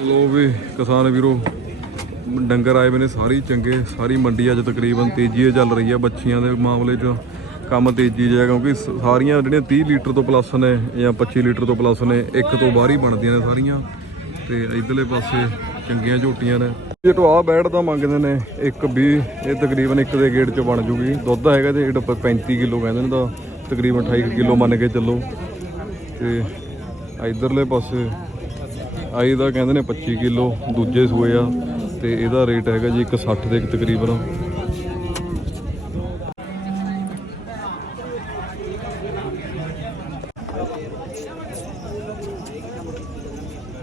ਲੋ ਵੀ ਕਿਸਾਨ ਵੀਰੋ, ਡੰਗਰ ਆਏ ਵੇ ਨੇ ਸਾਰੀ ਚੰਗੇ, ਸਾਰੀ ਮੰਡੀ ਅੱਜ ਤਕਰੀਬਨ ਤੇਜ਼ੀ ਹੀ ਚੱਲ ਰਹੀ ਹੈ ਬੱਚੀਆਂ ਦੇ ਮਾਮਲੇ 'ਚ। ਕੰਮ ਤੇਜ਼ੀ ਜਿਹਾ ਕਿਉਂਕਿ ਸਾਰੀਆਂ ਜਿਹੜੀਆਂ 30 ਲੀਟਰ ਤੋਂ ਪਲੱਸ ਨੇ ਜਾਂ 25 ਲੀਟਰ ਤੋਂ ਪਲੱਸ ਨੇ, ਇੱਕ ਤੋਂ ਬਾਹਰ ਹੀ ਬਣਦੀਆਂ ਨੇ ਸਾਰੀਆਂ। ਤੇ ਇਧਰਲੇ ਪਾਸੇ ਚੰਗੀਆਂ ਝੋਟੀਆਂ ਨੇ। ਜੇ ਟਵਾ ਬੈਠ ਦਾ ਮੰਗਦੇ ਨੇ 1 20 ਇਹ ਤਕਰੀਬਨ ਇੱਕ ਦੇ ਗੇੜ 'ਚ ਬਣ ਜੂਗੀ। ਦੁੱਧ ਹੈਗਾ ਤੇ ਇਹ 35 ਕਿਲੋ ਕਹਿੰਦੇ ਨੇ ਤਾਂ ਤਕਰੀਬਨ 28 ਕਿਲੋ ਮੰਨ ਕੇ ਚੱਲੋ। ਤੇ ਇਧਰਲੇ ਪਾਸੇ ਆਈ ਦਾ ਕਹਿੰਦੇ ਨੇ 25 ਕਿਲੋ ਦੂਜੇ ਸੂਏ ਆ ਤੇ ਇਹਦਾ ਰੇਟ ਹੈਗਾ ਜੀ 160 ਦੇ ਤਕਰੀਬਨ।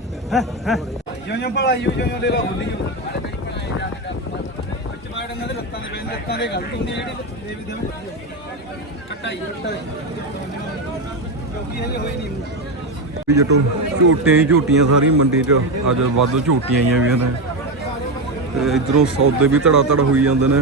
ਜਿਉਂ ਜਿਉਂ ਭਲਾਈ ਹੋ ਜਿਉਂ ਜਿਉਂ ਦੇ ਲਾ ਖੁੱਲੀ ਹੋ ਵਿੱਚ ਮਾਰ ਇਹਨਾਂ ਦੇ ਲੱਤਾਂ ਦੇ ਪੈਣ ਲੱਤਾਂ ਦੇ ਗਲਤ ਹੁੰਦੀ ਜਿਹੜੀ ਦੇ ਵੀ ਦੇਵੇ ਕਟਾਈ ਕਿਉਂਕਿ ਇਹਦੇ ਹੋਈ ਨਹੀਂ। ਵੀ ਜਟੋ, ਝੋਟੀਆਂ ਹੀ ਝੋਟੀਆਂ ਸਾਰੀ ਮੰਡੀ 'ਚ। ਅੱਜ ਵੱਧ ਝੋਟੀਆਂ ਆਈਆਂ ਵੀਆਂ ਨੇ ਤੇ ਇਧਰੋਂ ਸੌਦੇ ਵੀ ਧੜਾ ਧੜ ਹੋਈ ਜਾਂਦੇ ਨੇ।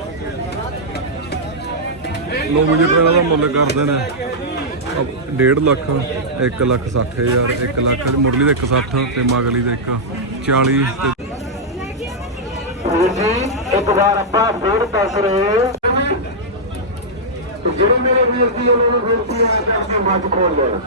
ਲੋ ਵੀ ਜਿਹੜਾ ਇਹਨਾਂ ਮੁੱਲ ਕਰਦੇ ਨੇ। 1.5 ਲੱਖ 1 ਲੱਖ 60 ਹਜ਼ਾਰ 1 ਲੱਖ ਮੁਰਲੀ ਦਾ 160 ਤੇ ਮਗਲੀ ਦੇ 1 40 ਤੇ ਵੀਰ ਜੀ, ਇੱਕ ਵਾਰ ਆਪਾਂ ਫੇਰ ਦੱਸ ਰਹੇ ਜਿਹੜੇ ਮੇਰੇ ਵੀਰ ਦੀ ਉਹਨਾਂ ਨੂੰ ਬੇਨਤੀ ਹੈ ਕਿ ਆਪਣੇ ਮੱਝ ਖੋਲ ਲੈਣ।